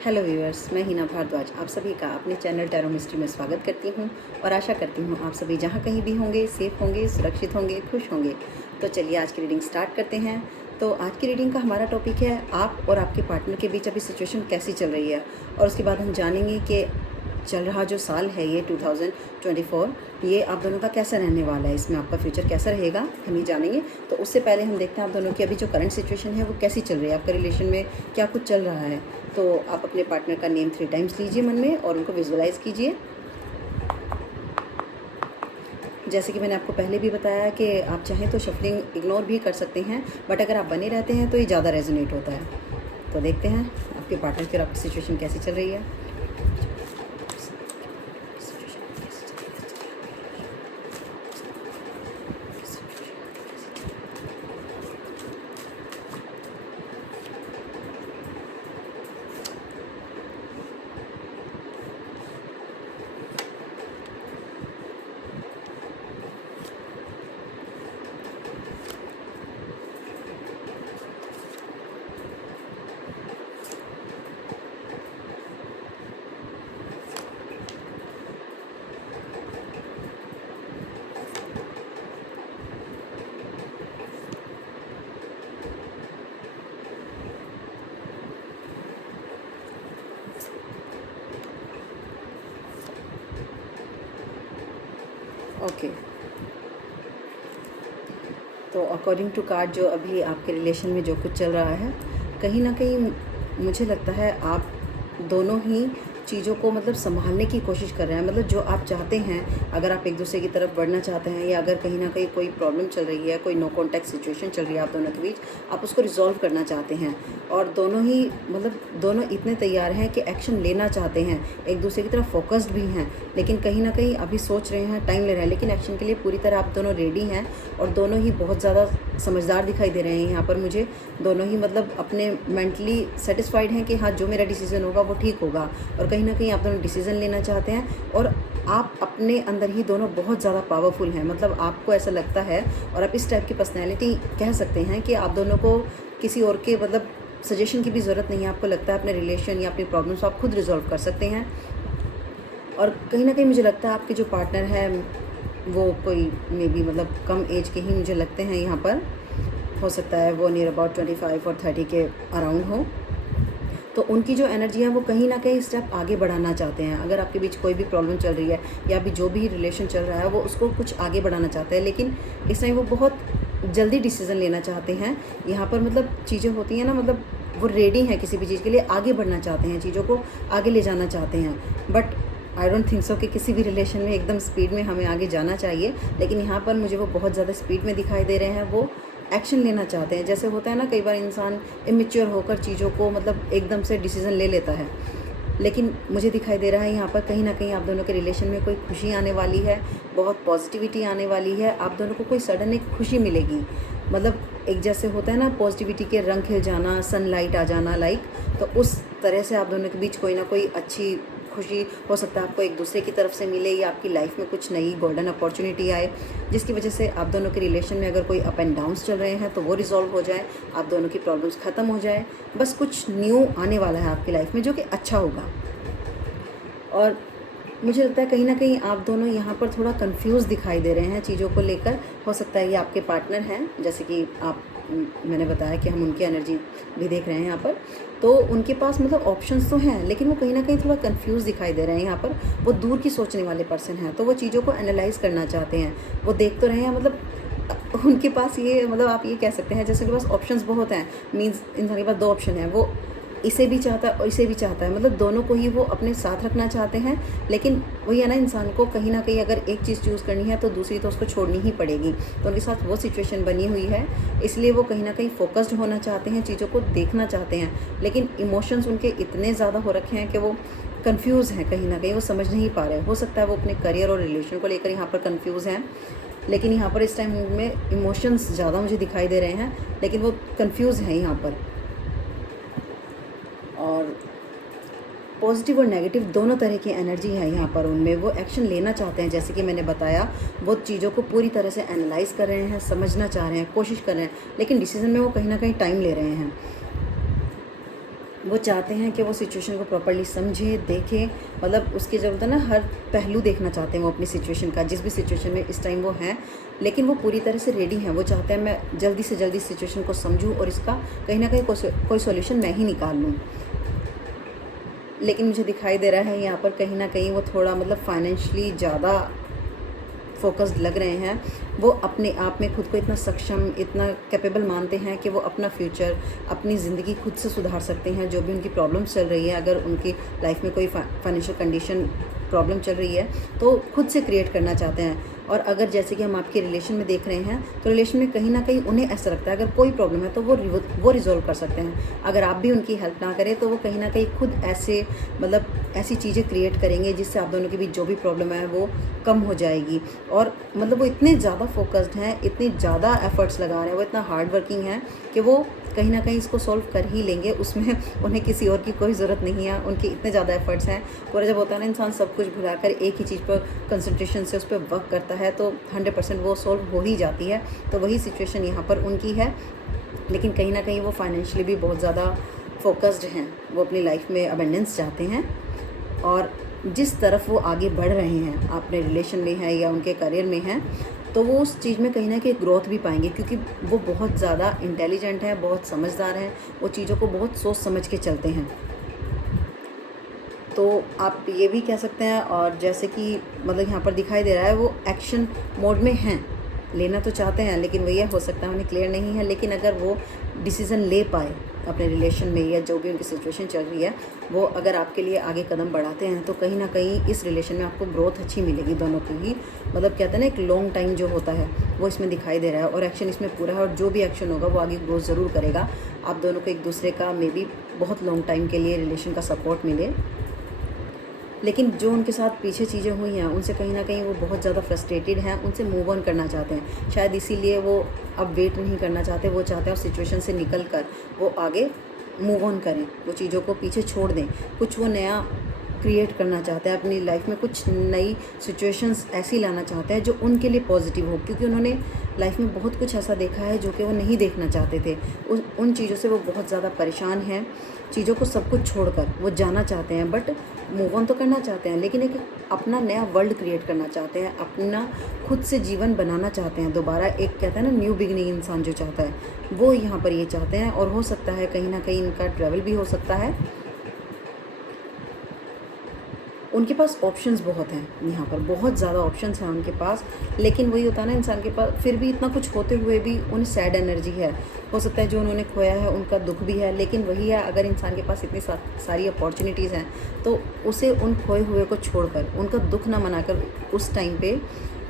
Hello viewers, मैं हिना भारद्वाज आप सभी का अपने चैनल टैरो मिस्ट्री में स्वागत करती हूं और आशा करती हूं आप सभी जहां कहीं भी होंगे सेफ होंगे, सुरक्षित होंगे, खुश होंगे। तो चलिए आज की रीडिंग स्टार्ट करते हैं। तो आज की रीडिंग का हमारा टॉपिक है आप और आपके पार्टनर के बीच अभी सिचुएशन कैसी चल रही है, और उसके बाद हम जानेंगे कि चल रहा जो साल है ये 2024 ये आप दोनों का कैसा रहने वाला है, इसमें आपका फ्यूचर कैसा रहेगा हम ये जानेंगे। तो उससे पहले हम देखते हैं आप दोनों की अभी जो करंट सिचुएशन है वो कैसी चल रही है, आपका रिलेशन में क्या कुछ चल रहा है। तो आप अपने पार्टनर का नेम 3 टाइम्स लीजिए मन में और उनको विजुअलाइज कीजिए। जैसे कि मैंने आपको पहले भी बताया कि आप चाहें तो शफलिंग इग्नोर भी कर सकते हैं, बट अगर आप बने रहते हैं तो ये ज़्यादा रेजोनेट होता है। तो देखते हैं आपके पार्टनर की और आपकी सिचुएशन कैसी चल रही है। ओके, तो अकॉर्डिंग टू कार्ड जो अभी आपके रिलेशन में जो कुछ चल रहा है, कहीं ना कहीं मुझे लगता है आप दोनों ही चीज़ों को मतलब संभालने की कोशिश कर रहे हैं। मतलब जो आप चाहते हैं, अगर आप एक दूसरे की तरफ बढ़ना चाहते हैं या अगर कहीं ना कहीं कोई प्रॉब्लम चल रही है, कोई नो कॉन्टैक्ट सिचुएशन चल रही है आप दोनों के बीच, आप उसको रिजॉल्व करना चाहते हैं। और दोनों ही मतलब दोनों इतने तैयार हैं कि एक्शन लेना चाहते हैं, एक दूसरे की तरफ फोकस्ड भी हैं, लेकिन कहीं ना कहीं अभी सोच रहे हैं, टाइम ले रहे हैं, लेकिन एक्शन के लिए पूरी तरह आप दोनों रेडी हैं। और दोनों ही बहुत ज़्यादा समझदार दिखाई दे रहे हैं यहाँ पर मुझे। दोनों ही मतलब अपने मेंटली सेटिस्फाइड हैं कि हाँ जो मेरा डिसीज़न होगा वो ठीक होगा। और कहीं ना कहीं आप दोनों डिसीज़न लेना चाहते हैं और आप अपने अंदर ही दोनों बहुत ज़्यादा पावरफुल हैं। मतलब आपको ऐसा लगता है, और आप इस टाइप की पर्सनैलिटी कह सकते हैं कि आप दोनों को किसी और के मतलब सजेशन की भी ज़रूरत नहीं है। आपको लगता है अपने रिलेशन या अपनी प्रॉब्लम्स आप खुद रिजॉल्व कर सकते हैं। और कहीं ना कहीं मुझे लगता है आपके जो पार्टनर है वो कोई मे बी मतलब कम एज के ही मुझे लगते हैं यहाँ पर। हो सकता है वो नियर अबाउट 25 और 30 के अराउंड हो। तो उनकी जो एनर्जी है वो कहीं ना कहीं स्टेप आगे बढ़ाना चाहते हैं। अगर आपके बीच कोई भी प्रॉब्लम चल रही है या अभी जो भी रिलेशन चल रहा है वो उसको कुछ आगे बढ़ाना चाहते हैं, लेकिन इस टाइम वो बहुत जल्दी डिसीज़न लेना चाहते हैं। यहाँ पर मतलब चीज़ें होती हैं ना, मतलब वो रेडी हैं किसी भी चीज़ के लिए, आगे बढ़ना चाहते हैं, चीज़ों को आगे ले जाना चाहते हैं। But I don't think so कि किसी भी रिलेशन में एकदम स्पीड में हमें आगे जाना चाहिए, लेकिन यहाँ पर मुझे वो बहुत ज़्यादा स्पीड में दिखाई दे रहे हैं। वो एक्शन लेना चाहते हैं। जैसे होता है ना, कई बार इंसान इमेच्योर होकर चीज़ों को मतलब एकदम से डिसीज़न ले लेता है, लेकिन मुझे दिखाई दे रहा है यहाँ पर कहीं ना कहीं आप दोनों के रिलेशन में कोई खुशी आने वाली है, बहुत पॉजिटिविटी आने वाली है। आप दोनों को कोई सडन एक खुशी मिलेगी। मतलब एक जैसे होता है ना पॉजिटिविटी के रंग खिल जाना, सनलाइट आ जाना लाइक, तो उस तरह से आप दोनों के बीच कोई ना कोई अच्छी खुशी हो सकता है आपको एक दूसरे की तरफ से मिले, या आपकी लाइफ में कुछ नई गोल्डन अपॉर्चुनिटी आए जिसकी वजह से आप दोनों के रिलेशन में अगर कोई अप एंड डाउन्स चल रहे हैं तो वो रिजॉल्व हो जाए, आप दोनों की प्रॉब्लम्स ख़त्म हो जाए। बस कुछ न्यू आने वाला है आपकी लाइफ में जो कि अच्छा होगा। और मुझे लगता है कहीं ना कहीं आप दोनों यहाँ पर थोड़ा कंफ्यूज दिखाई दे रहे हैं चीज़ों को लेकर। हो सकता है ये आपके पार्टनर हैं, जैसे कि आप मैंने बताया कि हम उनकी एनर्जी भी देख रहे हैं यहाँ पर। तो उनके पास मतलब ऑप्शंस तो हैं, लेकिन वो कहीं ना कहीं थोड़ा कंफ्यूज दिखाई दे रहे हैं यहाँ पर। वो दूर की सोचने वाले पर्सन हैं, तो वो चीज़ों को एनालाइज करना चाहते हैं। वो देख तो रहे हैं, मतलब उनके पास ये मतलब आप ये कह सकते हैं जैसे उनके पास ऑप्शंस बहुत हैं। मीन्स इंसान के पास 2 ऑप्शन है, वो इसे भी चाहता है और इसे भी चाहता है, मतलब दोनों को ही वो अपने साथ रखना चाहते हैं। लेकिन वही है ना, इंसान को कहीं ना कहीं अगर एक चीज़ चूज़ करनी है तो दूसरी तो उसको छोड़नी ही पड़ेगी। तो उनके साथ वो सिचुएशन बनी हुई है, इसलिए वो कहीं ना कहीं फोकस्ड होना चाहते हैं, चीज़ों को देखना चाहते हैं, लेकिन इमोशंस उनके इतने ज़्यादा हो रखे हैं कि वो कन्फ्यूज़ हैं, कहीं ना कहीं वो समझ नहीं पा रहे। हो सकता है वो अपने करियर और रिलेशन को लेकर यहाँ पर कन्फ्यूज़ हैं, लेकिन यहाँ पर इस टाइम में इमोशंस ज़्यादा मुझे दिखाई दे रहे हैं, लेकिन वो कन्फ्यूज़ हैं यहाँ पर। और पॉजिटिव और नेगेटिव दोनों तरह की एनर्जी है यहाँ पर उनमें। वो एक्शन लेना चाहते हैं, जैसे कि मैंने बताया, वो चीज़ों को पूरी तरह से एनालाइज कर रहे हैं, समझना चाह रहे हैं, कोशिश कर रहे हैं, लेकिन डिसीजन में वो कहीं ना कहीं टाइम ले रहे हैं। वो चाहते हैं कि वो सिचुएशन को प्रॉपर्ली समझें, देखें, मतलब उसके जो होता है ना, हर पहलू देखना चाहते हैं वो अपनी सिचुएशन का, जिस भी सिचुएशन में इस टाइम वो हैं, लेकिन वो पूरी तरह से रेडी हैं। वो चाहते हैं मैं जल्दी से जल्दी सिचुएशन को समझूं और इसका कहीं ना कहीं कोई सॉल्यूशन मैं ही निकाल लूँ। लेकिन मुझे दिखाई दे रहा है यहाँ पर कहीं ना कहीं वो थोड़ा मतलब फाइनेंशियली ज़्यादा फोकस्ड लग रहे हैं। वो अपने आप में खुद को इतना सक्षम, इतना कैपेबल मानते हैं कि वो अपना फ्यूचर, अपनी ज़िंदगी खुद से सुधार सकते हैं। जो भी उनकी प्रॉब्लम्स चल रही है, अगर उनकी लाइफ में कोई फाइनेंशियल कंडीशन प्रॉब्लम चल रही है तो खुद से क्रिएट करना चाहते हैं। और अगर जैसे कि हम आपके रिलेशन में देख रहे हैं तो रिलेशन में कहीं ना कहीं उन्हें ऐसा लगता है अगर कोई प्रॉब्लम है तो वो रिजॉल्व कर सकते हैं। अगर आप भी उनकी हेल्प ना करें तो वो कहीं ना कहीं खुद ऐसे मतलब ऐसी चीज़ें क्रिएट करेंगे जिससे आप दोनों के बीच जो भी प्रॉब्लम है वो कम हो जाएगी। और मतलब वो इतने ज़्यादा फोकस्ड हैं, इतने ज़्यादा एफर्ट्स लगा रहे हैं, वो इतना हार्ड वर्किंग है कि वो कहीं ना कहीं इसको सॉल्व कर ही लेंगे। उसमें उन्हें किसी और की कोई ज़रूरत नहीं है, उनके इतने ज़्यादा एफर्ट्स हैं। और जब होता है ना इंसान सब कुछ भुलाकर एक ही चीज़ पर कंसंट्रेशन से उस पर वर्क करता है तो 100% वो सॉल्व हो ही जाती है। तो वही सिचुएशन यहाँ पर उनकी है। लेकिन कहीं ना कहीं वो फाइनेंशियली भी बहुत ज़्यादा फोकस्ड हैं। वो अपनी लाइफ में अबेंडेंस चाहते हैं और जिस तरफ वो आगे बढ़ रहे हैं, अपने रिलेशन में है या उनके करियर में हैं, तो वो उस चीज़ में कहीं ना कहीं ग्रोथ भी पाएंगे क्योंकि वो बहुत ज़्यादा इंटेलिजेंट हैं, बहुत समझदार हैं, वो चीज़ों को बहुत सोच समझ के चलते हैं। तो आप ये भी कह सकते हैं। और जैसे कि मतलब यहाँ पर दिखाई दे रहा है वो एक्शन मोड में हैं, लेना तो चाहते हैं लेकिन वही हो सकता है उन्हें क्लियर नहीं है। लेकिन अगर वो डिसीज़न ले पाए अपने रिलेशन में या जो भी उनकी सिचुएशन चल रही है, वो अगर आपके लिए आगे कदम बढ़ाते हैं तो कहीं ना कहीं इस रिलेशन में आपको ग्रोथ अच्छी मिलेगी दोनों की ही। मतलब कहते हैं ना एक लॉन्ग टाइम जो होता है वो इसमें दिखाई दे रहा है और एक्शन इसमें पूरा है। और जो भी एक्शन होगा वो आगे ग्रोथ ज़रूर करेगा। आप दोनों को एक दूसरे का मे बी बहुत लॉन्ग टाइम के लिए रिलेशन का सपोर्ट मिले। लेकिन जो उनके साथ पीछे चीज़ें हुई हैं उनसे कहीं ना कहीं वो बहुत ज़्यादा फ्रस्ट्रेटेड हैं, उनसे मूव ऑन करना चाहते हैं। शायद इसीलिए वो अब वेट नहीं करना चाहते, वो चाहते हैं उस सिचुएशन से निकल कर वो आगे मूव ऑन करें, वो चीज़ों को पीछे छोड़ दें, कुछ वो नया क्रिएट करना चाहते हैं अपनी लाइफ में, कुछ नई सिचुएशंस ऐसी लाना चाहते हैं जो उनके लिए पॉजिटिव हो। क्योंकि उन्होंने लाइफ में बहुत कुछ ऐसा देखा है जो कि वो नहीं देखना चाहते थे। उन चीज़ों से वो बहुत ज़्यादा परेशान हैं। चीज़ों को सब कुछ छोड़कर वो जाना चाहते हैं, बट मूव ऑन तो करना चाहते हैं लेकिन एक अपना नया वर्ल्ड क्रिएट करना चाहते हैं, अपना खुद से जीवन बनाना चाहते हैं दोबारा। एक कहता है ना न्यू बिगनिंग इंसान जो चाहता है वो यहाँ पर ये चाहते हैं। और हो सकता है कहीं ना कहीं इनका ट्रैवल भी हो सकता है। उनके पास ऑप्शंस बहुत हैं, यहाँ पर बहुत ज़्यादा ऑप्शंस हैं उनके पास। लेकिन वही होता है ना इंसान के पास फिर भी इतना कुछ होते हुए भी उन्हें सैड एनर्जी है। हो सकता है जो उन्होंने खोया है उनका दुख भी है। लेकिन वही है, अगर इंसान के पास इतनी सारी अपॉर्चुनिटीज़ हैं तो उसे उन खोए हुए को छोड़कर, उनका दुख ना मनाकर, उस टाइम पे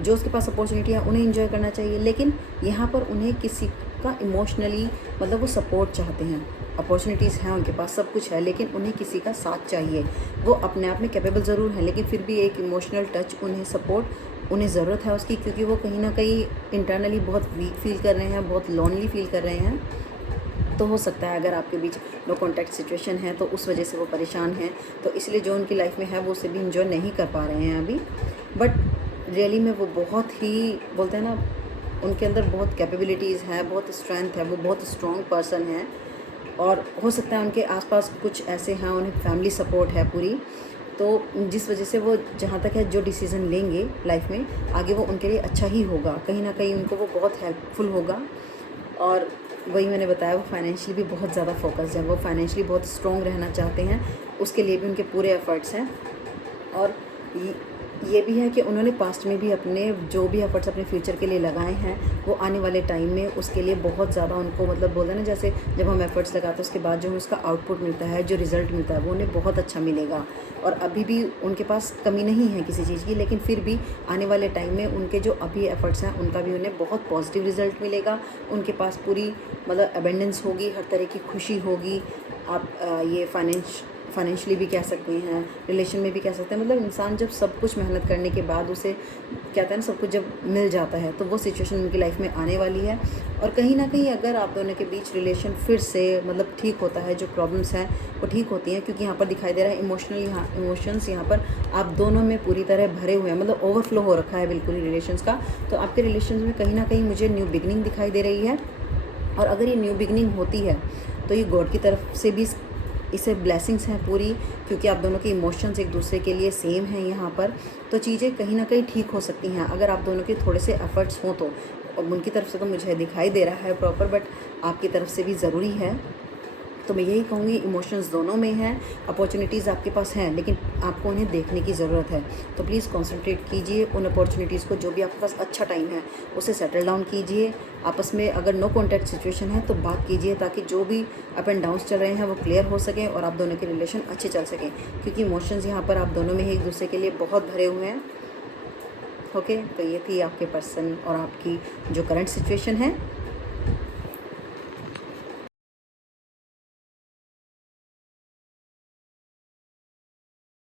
जो उसके पास अपॉर्चुनिटी है उन्हें एंजॉय करना चाहिए। लेकिन यहाँ पर उन्हें किसी का इमोशनली मतलब वो सपोर्ट चाहते हैं। अपॉर्चुनिटीज़ हैं उनके पास, सब कुछ है, लेकिन उन्हें किसी का साथ चाहिए। वो अपने आप में कैपेबल ज़रूर हैं लेकिन फिर भी एक इमोशनल टच, उन्हें सपोर्ट, उन्हें ज़रूरत है उसकी। क्योंकि वो कहीं ना कहीं इंटरनली बहुत वीक फील कर रहे हैं, बहुत लोनली फील कर रहे हैं। तो हो सकता है अगर आपके बीच नो कॉन्टैक्ट सिचुएशन है तो उस वजह से वो परेशान हैं। तो इसलिए जो उनकी लाइफ में है वो उसे भी इंजॉय नहीं कर पा रहे हैं अभी। बट रियली में वो बहुत ही बोलते हैं ना, उनके अंदर बहुत कैपेबिलिटीज़ हैं, बहुत स्ट्रेंथ है, वो बहुत स्ट्रॉन्ग पर्सन हैं। और हो सकता है उनके आसपास कुछ ऐसे हैं, उन्हें फैमिली सपोर्ट है पूरी। तो जिस वजह से वो जहाँ तक है जो डिसीज़न लेंगे लाइफ में आगे वो उनके लिए अच्छा ही होगा। कहीं ना कहीं उनको वो बहुत हेल्पफुल होगा। और वही मैंने बताया, वो फाइनेंशियली भी बहुत ज़्यादा फोकस्ड है, वो फाइनेंशियली बहुत स्ट्रॉन्ग रहना चाहते हैं, उसके लिए भी उनके पूरे एफर्ट्स हैं। और ये भी है कि उन्होंने पास्ट में भी अपने जो भी एफर्ट्स अपने फ्यूचर के लिए लगाए हैं वो आने वाले टाइम में उसके लिए बहुत ज़्यादा उनको मतलब बोलते हैं ना, जैसे जब हम एफर्ट्स लगाते हैं उसके बाद जो उसका आउटपुट मिलता है, जो रिज़ल्ट मिलता है वो उन्हें बहुत अच्छा मिलेगा। और अभी भी उनके पास कमी नहीं है किसी चीज़ की, लेकिन फिर भी आने वाले टाइम में उनके जो अभी एफर्ट्स हैं उनका भी उन्हें बहुत पॉजिटिव रिज़ल्ट मिलेगा। उनके पास पूरी मतलब अबेंडेंस होगी, हर तरह की खुशी होगी। आप ये फाइनेंशियली भी कह सकते हैं, रिलेशन में भी कह सकते हैं। मतलब इंसान जब सब कुछ मेहनत करने के बाद उसे कहते हैं ना सब कुछ जब मिल जाता है तो वो सिचुएशन उनकी लाइफ में आने वाली है। और कहीं ना कहीं अगर आप दोनों के बीच रिलेशन फिर से मतलब ठीक होता है, जो प्रॉब्लम्स हैं वो ठीक होती हैं। क्योंकि यहाँ पर दिखाई दे रहा है इमोशंस यहाँ पर आप दोनों में पूरी तरह भरे हुए हैं, मतलब ओवरफ्लो हो रखा है बिल्कुल ही रिलेशंस का। तो आपके रिलेशन में कहीं ना कहीं मुझे न्यू बिगनिंग दिखाई दे रही है। और अगर ये न्यू बिगनिंग होती है तो ये गॉड की तरफ से भी इसे ब्लेसिंग्स हैं पूरी, क्योंकि आप दोनों के इमोशंस एक दूसरे के लिए सेम हैं यहाँ पर। तो चीज़ें कहीं ना कहीं ठीक हो सकती हैं अगर आप दोनों के थोड़े से एफर्ट्स हों तो। और उनकी तरफ से तो मुझे दिखाई दे रहा है प्रॉपर, बट आपकी तरफ से भी ज़रूरी है। तो मैं यही कहूँगी, इमोशंस दोनों में हैं, अपॉर्चुनिटीज़ आपके पास हैं, लेकिन आपको उन्हें देखने की ज़रूरत है। तो प्लीज़ कॉन्सेंट्रेट कीजिए उन अपॉर्चुनिटीज़ को, जो भी आपके पास अच्छा टाइम है उसे सेटल डाउन कीजिए। आपस में अगर नो कॉन्टैक्ट सिचुएशन है तो बात कीजिए, ताकि जो भी अप एंड डाउन्स चल रहे हैं वो क्लियर हो सकें और आप दोनों के रिलेशन अच्छे चल सकें, क्योंकि इमोशंस यहाँ पर आप दोनों में एक दूसरे के लिए बहुत भरे हुए हैं। ओके, तो ये थी आपके पर्सन और आपकी जो करंट सिचुएशन है।